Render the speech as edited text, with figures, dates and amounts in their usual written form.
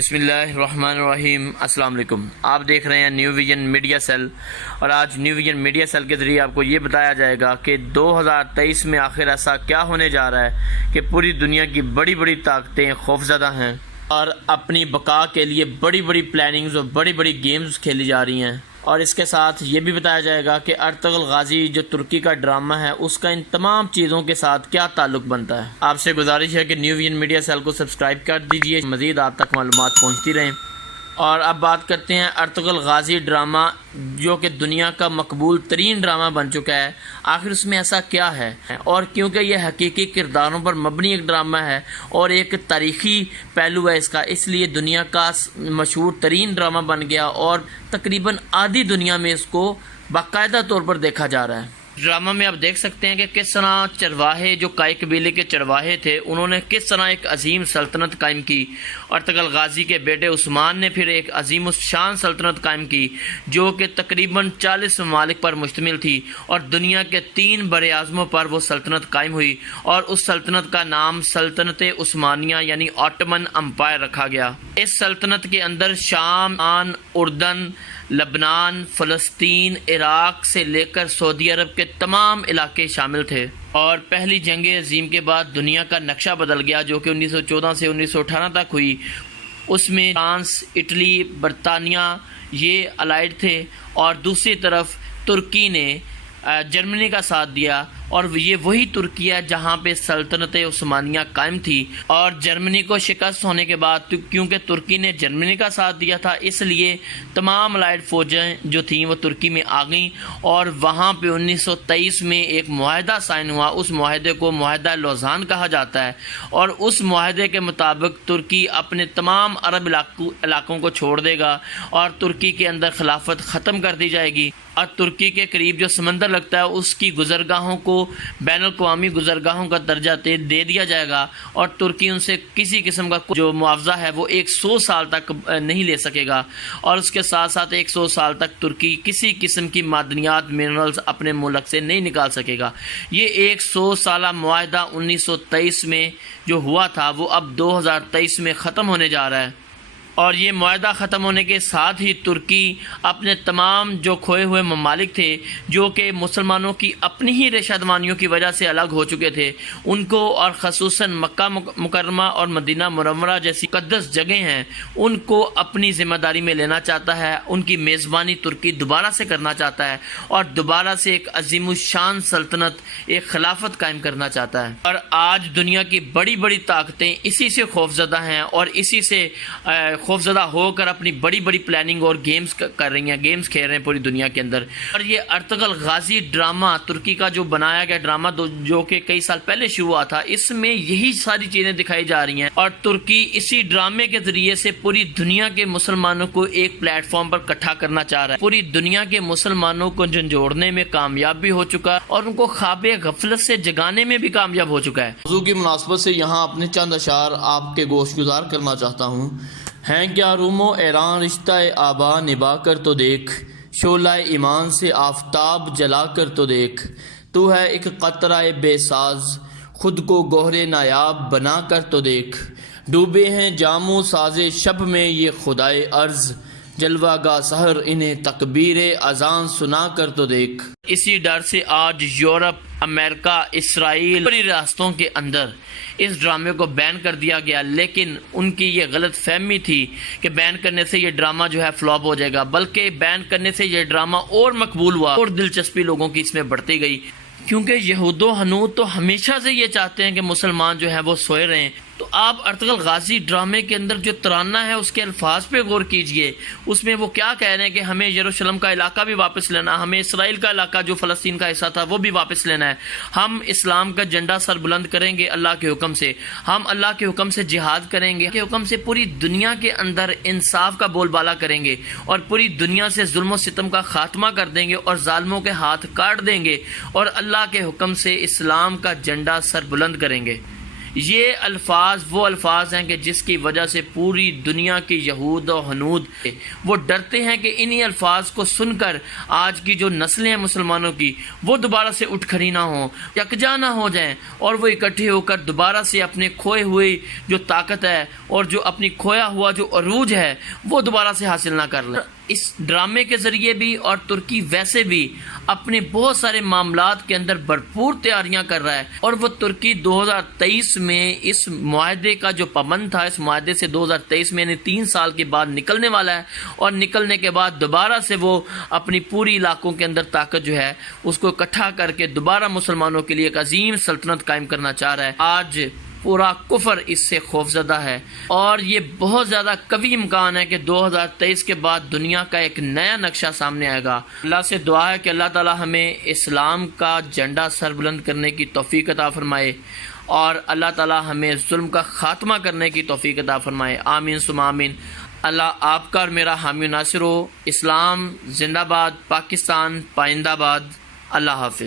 بسم اللہ الرحمن الرحیم۔ السلام علیکم، آپ دیکھ رہے ہیں نیو ویژن میڈیا سیل، اور آج نیو ویژن میڈیا سیل کے ذریعے آپ کو یہ بتایا جائے گا کہ 2023 میں آخر ایسا کیا ہونے جا رہا ہے کہ پوری دنیا کی بڑی بڑی طاقتیں خوفزدہ ہیں اور اپنی بقا کے لیے بڑی بڑی پلاننگز اور بڑی بڑی گیمز کھیلی جا رہی ہیں، اور اس کے ساتھ یہ بھی بتایا جائے گا کہ ارطغرل غازی جو ترکی کا ڈرامہ ہے اس کا ان تمام چیزوں کے ساتھ کیا تعلق بنتا ہے۔ آپ سے گزارش ہے کہ نیو ویژن میڈیا سیل کو سبسکرائب کر دیجئے، مزید آپ تک معلومات پہنچتی رہیں۔ اور اب بات کرتے ہیں ارطغرل غازی ڈرامہ، جو کہ دنیا کا مقبول ترین ڈرامہ بن چکا ہے، آخر اس میں ایسا کیا ہے؟ اور کیونکہ یہ حقیقی کرداروں پر مبنی ایک ڈرامہ ہے اور ایک تاریخی پہلو ہے اس کا، اس لیے دنیا کا مشہور ترین ڈرامہ بن گیا اور تقریباً آدھی دنیا میں اس کو باقاعدہ طور پر دیکھا جا رہا ہے۔ ڈرامہ میں آپ دیکھ سکتے ہیں کہ کس طرح چرواہے، جو کائی قبیلے کے چرواہے تھے، انہوں نے کس طرح ایک عظیم سلطنت قائم کی۔ ارطغرل غازی کے بیٹے عثمان نے پھر ایک عظیم الشان سلطنت قائم کی جو کہ تقریباً 40 ممالک پر مشتمل تھی، اور دنیا کے 3 بر اعظموں پر وہ سلطنت قائم ہوئی، اور اس سلطنت کا نام سلطنت عثمانیہ یعنی آٹومن امپائر رکھا گیا۔ اس سلطنت کے اندر شام، اردن، لبنان، فلسطین، عراق سے لے کر سعودی عرب کے تمام علاقے شامل تھے، اور پہلی جنگ عظیم کے بعد دنیا کا نقشہ بدل گیا جو کہ 1914 سے 1918 تک ہوئی۔ اس میں فرانس، اٹلی، برطانیہ یہ الائڈ تھے، اور دوسری طرف ترکی نے جرمنی کا ساتھ دیا، اور یہ وہی ترکی ہے جہاں پہ سلطنت عثمانیہ قائم تھی۔ اور جرمنی کو شکست ہونے کے بعد، کیونکہ ترکی نے جرمنی کا ساتھ دیا تھا، اس لیے تمام الائڈ فوجیں جو تھیں وہ ترکی میں آ گئیں، اور وہاں پہ 1923 میں ایک معاہدہ سائن ہوا۔ اس معاہدے کو معاہدہ لوزان کہا جاتا ہے، اور اس معاہدے کے مطابق ترکی اپنے تمام عرب علاقوں کو چھوڑ دے گا، اور ترکی کے اندر خلافت ختم کر دی جائے گی، اور ترکی کے قریب جو سمندر لگتا ہے اس کی گزرگاہوں کو بین الاقوامی گزرگاہوں کا درجہ دے دیا جائے گا، اور ترکی ان سے کسی قسم کا جو معاوضہ ہے وہ 100 سال تک نہیں لے سکے گا، اور اس کے ساتھ ساتھ 100 سال تک ترکی کسی قسم کی معدنیات، منرلز اپنے ملک سے نہیں نکال سکے گا۔ یہ 100 سالہ معاہدہ 1923 میں جو ہوا تھا وہ اب 2023 میں ختم ہونے جا رہا ہے، اور یہ معاہدہ ختم ہونے کے ساتھ ہی ترکی اپنے تمام جو کھوئے ہوئے ممالک تھے، جو کہ مسلمانوں کی اپنی ہی رشادوانیوں کی وجہ سے الگ ہو چکے تھے، ان کو، اور خصوصاً مکہ مکرمہ اور مدینہ منورہ جیسی مقدس جگہیں ہیں، ان کو اپنی ذمہ داری میں لینا چاہتا ہے۔ ان کی میزبانی ترکی دوبارہ سے کرنا چاہتا ہے، اور دوبارہ سے ایک عظیم الشان سلطنت، ایک خلافت قائم کرنا چاہتا ہے۔ اور آج دنیا کی بڑی بڑی طاقتیں اسی سے خوفزدہ ہیں، اور اسی سے خوفزدہ ہو کر اپنی بڑی بڑی پلاننگ اور گیمز کر رہی ہیں، گیمز کھیل رہے ہیں پوری دنیا کے اندر۔ اور یہ ارطغرل غازی ڈرامہ، ترکی کا جو بنایا گیا ڈرامہ جو کہ کئی سال پہلے شروع ہوا تھا، اس میں یہی ساری چیزیں دکھائی جا رہی ہیں، اور ترکی اسی ڈرامے کے ذریعے سے پوری دنیا کے مسلمانوں کو ایک پلیٹ فارم پر اکٹھا کرنا چاہ رہا ہے، پوری دنیا کے مسلمانوں کو جھنجھوڑنے میں کامیاب بھی ہو چکا ہے، اور ان کو خواب غفلت سے جگانے میں بھی کامیاب ہو چکا ہے۔ موضوع کی مناسبت سے یہاں اپنے چند اشعار آپ کے گوش گزار کرنا چاہتا ہوں۔ ہیں کیا روم و ایران رشتہ آبا نبھا کر تو دیکھ، شعلہ ایمان سے آفتاب جلا کر تو دیکھ، تو ہے ایک قطرہ بے ساز، خود کو گوہر نایاب بنا کر تو دیکھ، ڈوبے ہیں جام و ساز شب میں یہ خدائے ارض، جلوہ گاہ سحر انہیں تکبیر اذان سنا کر تو دیکھ۔ اسی ڈر سے آج یورپ، امریکہ، اسرائیل بڑی ریاستوں کے اندر اس ڈرامے کو بین کر دیا گیا، لیکن ان کی یہ غلط فہمی تھی کہ بین کرنے سے یہ ڈرامہ جو ہے فلاپ ہو جائے گا، بلکہ بین کرنے سے یہ ڈرامہ اور مقبول ہوا، اور دلچسپی لوگوں کی اس میں بڑھتی گئی، کیونکہ یہود و ہنود تو ہمیشہ سے یہ چاہتے ہیں کہ مسلمان جو ہیں وہ سوئے رہیں۔ تو آپ ارطغرل غازی ڈرامے کے اندر جو ترانہ ہے اس کے الفاظ پہ غور کیجئے، اس میں وہ کیا کہہ رہے ہیں کہ ہمیں یروشلم کا علاقہ بھی واپس لینا، ہمیں اسرائیل کا علاقہ جو فلسطین کا حصہ تھا وہ بھی واپس لینا ہے، ہم اسلام کا جھنڈا سر بلند کریں گے اللہ کے حکم سے، ہم اللہ کے حکم سے جہاد کریں گے، کے حکم سے پوری دنیا کے اندر انصاف کا بول بالا کریں گے، اور پوری دنیا سے ظلم و ستم کا خاتمہ کر دیں گے، اور ظالموں کے ہاتھ کاٹ دیں گے، اور اللہ کے حکم سے اسلام کا جھنڈا سر بلند کریں گے۔ یہ الفاظ وہ الفاظ ہیں کہ جس کی وجہ سے پوری دنیا کی یہود و ہنود وہ ڈرتے ہیں کہ انہی الفاظ کو سن کر آج کی جو نسلیں ہیں مسلمانوں کی وہ دوبارہ سے اٹھ کھڑی نہ ہوں، یکجا نہ ہو جائیں، اور وہ اکٹھے ہو کر دوبارہ سے اپنے کھوئے ہوئے جو طاقت ہے اور جو اپنی کھویا ہوا جو عروج ہے وہ دوبارہ سے حاصل نہ کر لیں۔ اس ڈرامے کے ذریعے بھی اور ترکی ویسے بھی اپنے بہت سارے معاملات کے اندر بھرپور تیاریاں کر رہا ہے، اور وہ ترکی 2023 میں اس معاہدے کا جو پابند تھا، اس معاہدے سے 2023 میں یعنی 3 سال کے بعد نکلنے والا ہے، اور نکلنے کے بعد دوبارہ سے وہ اپنی پوری علاقوں کے اندر طاقت جو ہے اس کو اکٹھا کر کے دوبارہ مسلمانوں کے لیے ایک عظیم سلطنت قائم کرنا چاہ رہا ہے۔ آج پورا کفر اس سے خوفزدہ ہے، اور یہ بہت زیادہ قوی امکان ہے کہ 2023 کے بعد دنیا کا ایک نیا نقشہ سامنے آئے گا۔ اللہ سے دعا ہے کہ اللہ تعالی ہمیں اسلام کا جھنڈا سربلند کرنے کی توفیق عطا فرمائے، اور اللہ تعالی ہمیں ظلم کا خاتمہ کرنے کی توفیق عطا فرمائے، آمین ثم آمین۔ اللہ آپ کا اور میرا حامی و ناصر ہو۔ اسلام زندہ باد، پاکستان پائندہ باد۔ اللہ حافظ۔